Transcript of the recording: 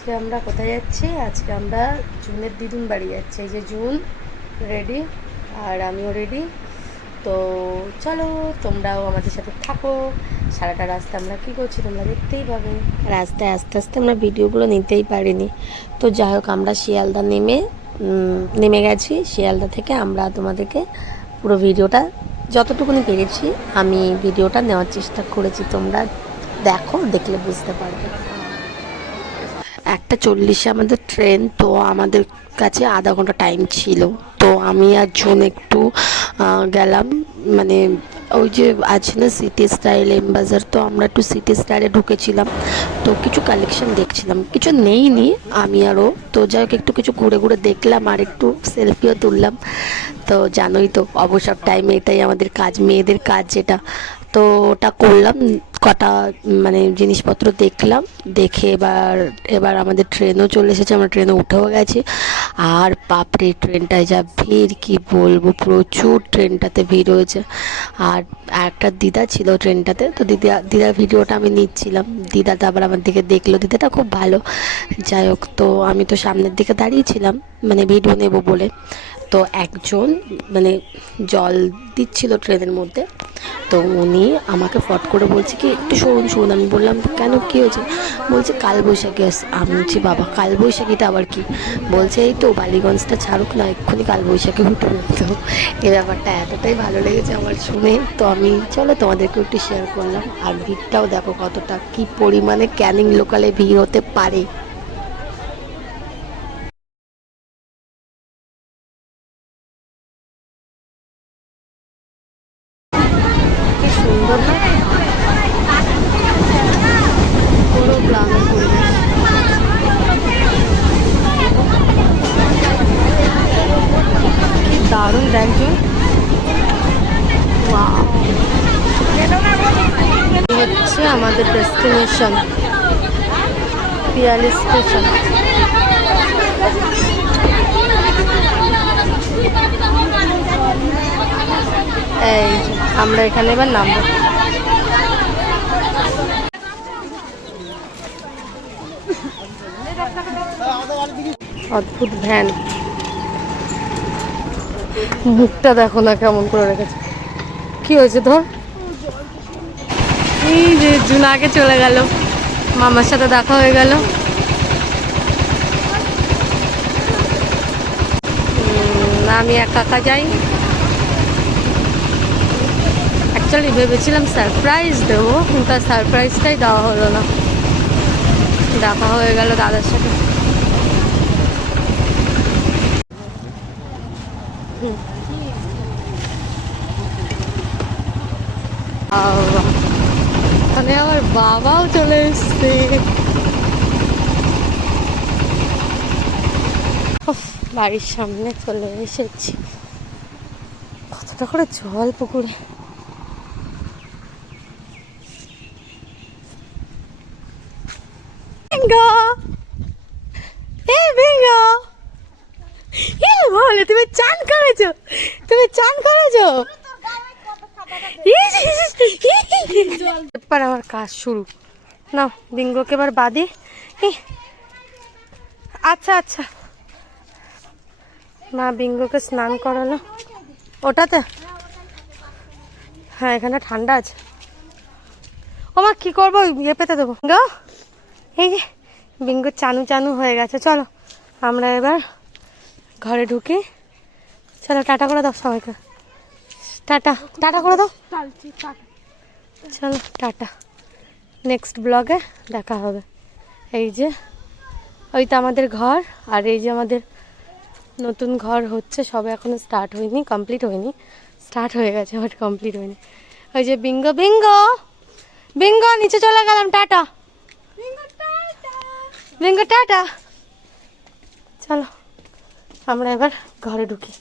আজকে আমরা কোথায় যাচ্ছি? আজকে আমরা জুনের দিদুন বাড়ি যাচ্ছি। এই যে জুন রেডি আর আমিও রেডি। তো চলো তোমরাও আমাদের সাথে থাকো। সারাটা রাস্তা আমরা কী করছি তোমরা দেখতেই পাবে। রাস্তায় আস্তে আস্তে আমরা ভিডিওগুলো নিতেই পারিনি। তো যাই হোক, আমরা শিয়ালদা নেমে গেছি। শিয়ালদা থেকে আমরা তোমাদেরকে পুরো ভিডিওটা যতটুকুনি পেরেছি আমি ভিডিওটা নেওয়ার চেষ্টা করেছি। তোমরা দেখো, দেখলে বুঝতে পারবে। 1:40 আমাদের ট্রেন। তো আমাদের কাছে আধা ঘন্টা টাইম ছিল। তো আমি আর জন একটু গেলাম, মানে ওই যে আছে না সিটি স্টাইল এমবাজার, তো আমরা একটু সিটি স্টাইলে ঢুকেছিলাম। তো কিছু কালেকশন দেখছিলাম, কিছু নেইনি আমি আরও। তো যাই হোক, একটু কিছু ঘুরে ঘুরে দেখলাম আর একটু সেলফিও তুললাম। তো জানোই তো অবসর টাইমে এটাই আমাদের কাজ, মেয়েদের কাজ যেটা। তো ওটা করলাম, কটা মানে জিনিসপত্র দেখলাম। দেখে এবার আমাদের ট্রেনও চলে এসেছে, আমরা ট্রেনে উঠেও গেছি। আর বাপরে ট্রেনটায় যা ভিড়, কি বলবো, প্রচুর ট্রেনটাতে ভিড় হয়েছে। আর একটা দিদা ছিল ট্রেনটাতে, তো দিদার ভিডিওটা আমি নিচ্ছিলাম। দিদাটা আবার আমার দিকে দেখলো, দিদাটা খুব ভালো। যাই হোক, তো আমি তো সামনের দিকে দাঁড়িয়েছিলাম মানে ভিডিও নেব বলে। তো একজন মানে জল দিচ্ছিল ট্রেনের মধ্যে। তো উনি আমাকে ফট করে বলছে কি একটু সরুন সরুন। আমি বললাম কেন, কী হয়েছে? বলছে কালবৈশাখী আসছে। আমি বলছি বাবা কালবৈশাখীটা আবার কি? বলছে এই তো বালিগঞ্জটা ছাড়ুক না, এক্ষুনি কালবৈশাখী উঠবে। তো এই ব্যাপারটা এতটাই ভালো লেগেছে আমার শুনে, তো আমি চলো তোমাদেরকে একটু শেয়ার করলাম। আর ভিড়টাও দেখো কতটা, কি পরিমাণে ক্যানিং লোকালে ভিড় হতে পারে। কি সুন্দর না পুরো গ্রামের পরিবেশ। কি দারুণ দেখজন। হচ্ছে আমাদের ডেস্টিনেশন পিয়ালি স্টেশন। এই যে আমরা এখানে এবার নামবো। অদ্ভুত ভ্যান, মুখটা দেখো না কেমন করে রেখেছে। কি হয়েছে ধর? এই যে জুন আগে চলে গেল, মামার সাথে দেখা হয়ে গেল। আমি একা একা যাই। অ্যাকচুয়ালি ভেবেছিলাম সারপ্রাইজ দেবো, কিন্তু আর সারপ্রাইজটাই দেওয়া হলো না। দেখা হয়ে গেল দাদার সাথে। এখানে আমার বাবাও চলে এসছে। বাড়ির সামনে চলে এসেছি। কতটা করে জল পুকুরে। তুমি চান করেছো? তুমি চান করেছো? এবার আমার কাজ শুরু। না বিঙ্গোকে এবার বাদে। আচ্ছা আচ্ছা, মা বিঙ্গোকে স্নান করালো ওটাতে। হ্যাঁ এখানে ঠান্ডা আছে। ও মা কি করবো, ইয়ে পেতে দেবো গো। এই যে বিঙ্গো চানু চানু হয়ে গেছে। চলো আমরা এবার ঘরে ঢুকি। চলো টাটা করে দাও সবাইকে। টাটা টাটা করে দাও। চলো টাটা, নেক্সট ব্লগে দেখা হবে। এই যে ওই তো আমাদের ঘর, আর এই যে আমাদের নতুন ঘর হচ্ছে, সবে এখনো স্টার্ট হয়নি, কমপ্লিট হয়নি। স্টার্ট হয়ে গেছে বাট কমপ্লিট হয়নি। ওই যে বিঙ্গো বিঙ্গো বিঙ্গো নিচে চলে গেলাম। Tata Bingo tata. চলো আমরা এবার ঘরে ঢুকি।